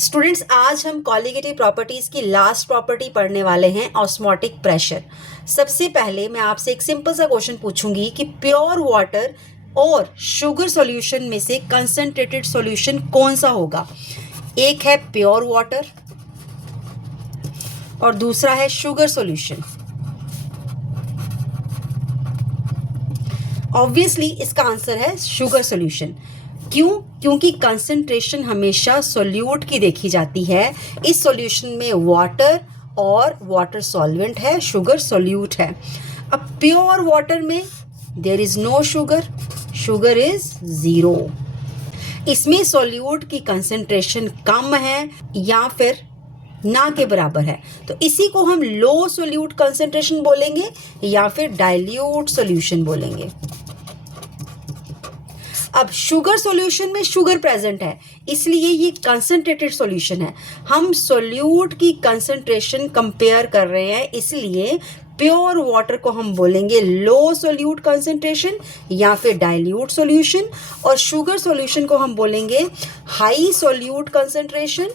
Students, आज हम colligative properties की लास्ट प्रॉपर्टी पढ़ने वाले हैं, ऑस्मोटिक प्रेशर। सबसे पहले मैं आपसे एक सिंपल सा क्वेश्चन पूछूंगी कि प्योर वाटर और शुगर सॉल्यूशन में से कंसंट्रेटेड सॉल्यूशन कौन सा होगा। एक है प्योर वाटर और दूसरा है शुगर सॉल्यूशन। ऑब्वियसली इसका आंसर है शुगर सॉल्यूशन। क्यों? क्योंकि कंसंट्रेशन हमेशा सोल्यूट की देखी जाती है। इस सॉल्यूशन में वाटर और वाटर सॉल्वेंट है, शुगर सोल्यूट है। अब प्योर वाटर में there is no sugar, sugar is 0। इसमें सोल्यूट की कंसंट्रेशन कम है या फिर ना के बराबर है, तो इसी को हम लो सोल्यूट कंसंट्रेशन बोलेंगे या फिर डाइल्यूट सॉल्यूशन बोलेंगे। अब शुगर सॉल्यूशन में शुगर प्रेजेंट है, इसलिए ये कंसंट्रेटेड सॉल्यूशन है। हम सोल्यूट की कंसंट्रेशन कंपेयर कर रहे हैं, इसलिए प्योर वाटर को हम बोलेंगे लो सोल्यूट कंसंट्रेशन या फिर डाइल्यूट सॉल्यूशन, और शुगर सॉल्यूशन को हम बोलेंगे हाई सोल्यूट कंसंट्रेशन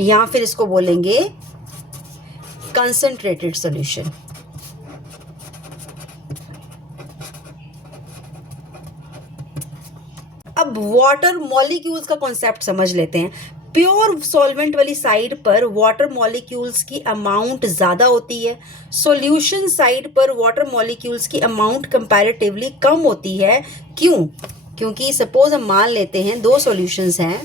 या फिर इसको बोलेंगे कंसंट्रेटेड सॉल्यूशन। अब वाटर मॉलिक्यूल्स का कॉन्सेप्ट समझ लेते हैं। प्योर सॉल्वेंट वाली साइड पर वाटर मॉलिक्यूल्स की अमाउंट ज़्यादा होती है, सॉल्यूशन साइड पर वाटर मॉलिक्यूल्स की अमाउंट कंपैरेटिवली कम होती है। क्यों? क्योंकि सपोज हम मान लेते हैं दो सॉल्यूशंस हैं,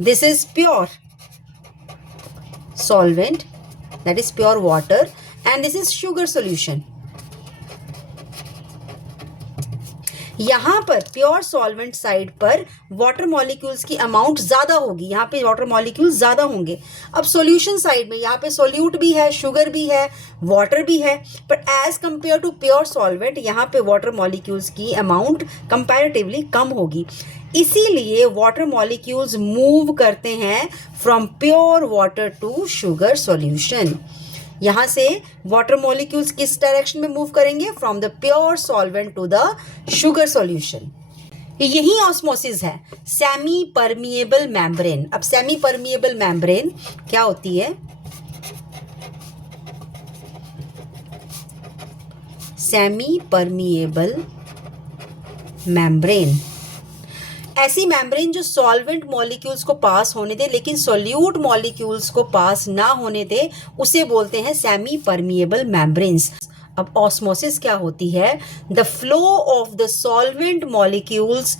this is pure solvent, that is pure water, and this is sugar solution. यहाँ पर प्योर सॉल्वेंट साइड पर वाटर मॉलिक्यूल्स की अमाउंट ज़्यादा होगी, यहाँ पे वाटर मॉलिक्यूल्स ज़्यादा होंगे। अब सॉल्यूशन साइड में यहाँ पे सोल्यूट भी है, शुगर भी है, वाटर भी है, पर as compare to pure solvent यहाँ पे वाटर मॉलिक्यूल्स की अमाउंट कंपैरेटिवली कम होगी। इसीलिए वाटर मॉलिक्यूल्स मूव करते हैं from pure water to sugar solution. यहाँ से वाटर मॉलिक्यूल्स किस डायरेक्शन में मूव करेंगे? From the pure solvent to the sugar solution. यही ऑस्मोसिस है, सेमी परमिएबल मेम्ब्रेन। अब सेमी परमिएबल मेम्ब्रेन क्या होती है? सेमी परमिएबल मेम्ब्रेन ऐसी मेम्ब्रेन जो सॉल्वेंट मॉलिक्यूल्स को पास होने दे लेकिन सोल्यूट मॉलिक्यूल्स को पास ना होने दे, उसे बोलते हैं सेमी परमिएबल मेम्ब्रेन्स। अब ऑस्मोसिस क्या होती है? The flow of the solvent molecules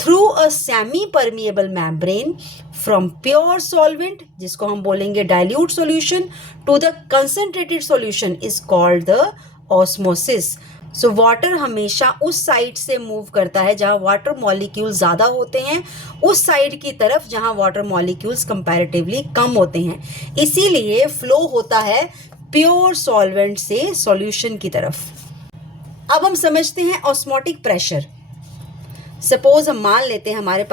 through a semi permeable membrane from pure solvent, जिसको हम बोलेंगे dilute solution, to the concentrated solution is called the osmosis. So water हमेशा उस साइड से मूव करता है जहाँ वाटर मॉलिक्यूल ज़्यादा होते हैं, उस साइड की तरफ जहाँ वाटर मॉलिक्यूल्स कंपैरेटिवली कम होते हैं। इसीलिए फ्लो होता है प्योर सॉल्वेंट से सॉल्यूशन की तरफ। अब हम समझते हैं ऑस्मोटिक प्रेशर। सपोज हम मान लेते हैं हमारे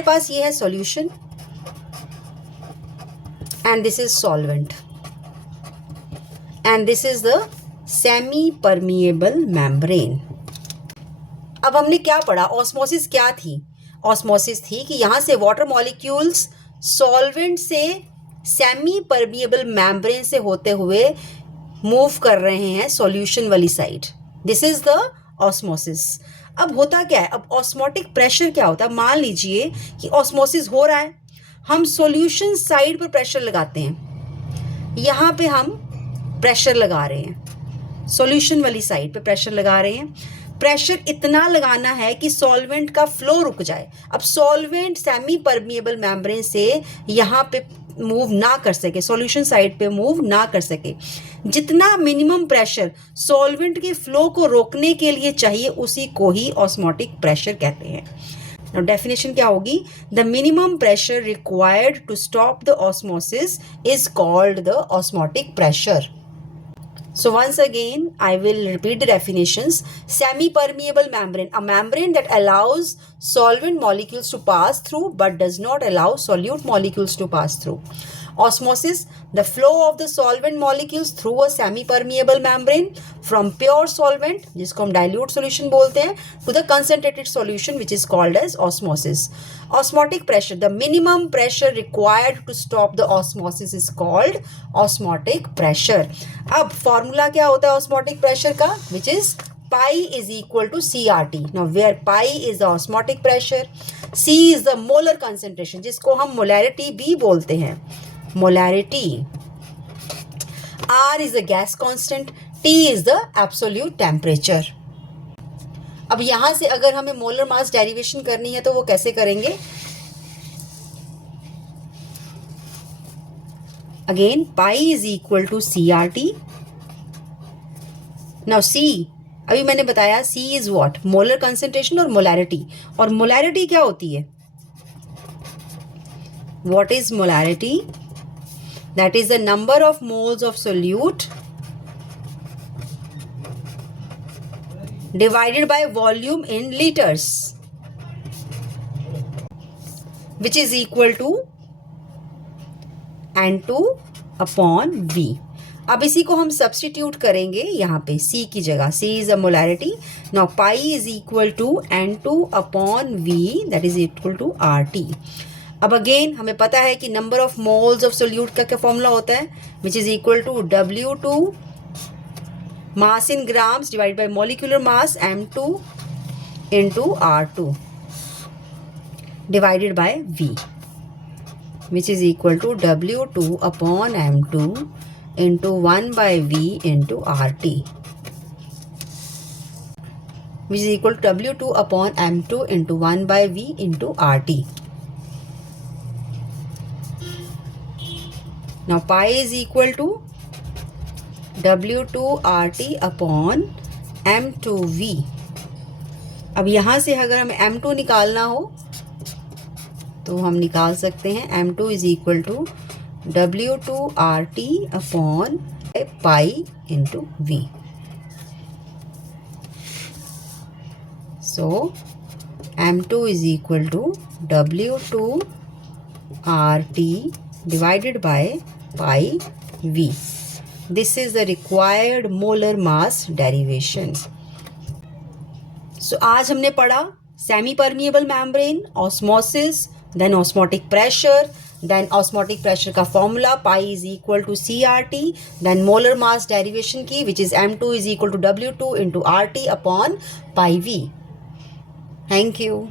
पास ये है solution and this is solvent and this is the semi permeable membrane. अब हमने क्या पढ़ा? ऑस्मोसिस क्या थी? ऑस्मोसिस थी कि यहाँ से वाटर मॉलिक्यूल्स सॉल्वेंट से सेमी परमिएबल मेम्ब्रेन से होते हुए मूव कर रहे हैं सॉल्यूशन वाली side. This is the osmosis. अब होता क्या है? अब ऑस्मोटिक प्रेशर क्या होता है? मान लीजिए कि ऑस्मोसिस हो रहा है, हम सॉल्यूशन साइड पर प्रेशर लगाते हैं। यहाँ पे हम प्रेशर लगा रहे हैं, सॉल्यूशन वाली साइड पे प्रेशर लगा रहे हैं। प्रेशर इतना लगाना है कि सॉल्वेंट का फ्लो रुक जाए। अब सॉल्वेंट सेमी परमिएबल मेम्ब्रेन से यहाँ पे मूव ना कर सके, सॉल्यूशन साइड पे मूव ना कर सके। जितना मिनिमम प्रेशर सॉल्वेंट के फ्लो को रोकने के लिए चाहिए, उसी को ही ऑस्मोटिक प्रेशर कहते हैं। Now definition क्या होगी? The minimum pressure required to stop the osmosis is called the osmotic pressure. So once again, I will repeat the definitions. Semi-permeable membrane, a membrane that allows solvent molecules to pass through but does not allow solute molecules to pass through. Osmosis, the flow of the solvent molecules through a semi-permeable membrane from pure solvent, जिसको हम dilute solution बोलते हैं, to the concentrated solution which is called as osmosis. Osmotic pressure, the minimum pressure required to stop the osmosis is called osmotic pressure. अब formula क्या होता है osmotic pressure का? Which is pi is equal to CRT. Now where pi is the osmotic pressure, C is the molar concentration, जिसको हम molarity भी बोलते हैं. Molarity. R is the gas constant. T is the absolute temperature. अब यहां से अगर हमें मोलर मास डेरिवेशन करनी है तो वो कैसे करेंगे? Again pi is equal to CRT. Now C, अभी मैंने बताया C is what? Molar concentration और मोलैरिटी. और मोलैरिटी क्या होती है? What is molarity? That is the number of moles of solute divided by volume in liters, which is equal to N2 upon V. अब इसी को हम सब्सटीट्यूट करेंगे यहाँ पे C की जगह. C is a molarity. Now pi is equal to N2 upon V, that is equal to RT. अब अगेन हमें पता है कि number of moles of solute का क्या फॉर्मूला होता है, which is equal to W2 mass in grams divide by molecular mass M2 into R2 divided by V, which is equal to W2 upon M2 into 1 by V into RT, which is equal to W2 upon M2 into 1 by V into RT. Now pi is equal to W2 RT upon M2V. अब यहाँ से अगर हमें M2 निकालना हो तो हम निकाल सकते हैं. M2 is equal to W2 RT upon pi into V. So M2 is equal to W2 RT divided by pi V. This is the required molar mass derivation. So आज हमने पढ़ा semi permeable membrane, osmosis, then osmotic pressure, then osmotic pressure का formula pi is equal to CRT, then molar mass derivation की which is M2 is equal to W2 into RT upon pi V. Thank you.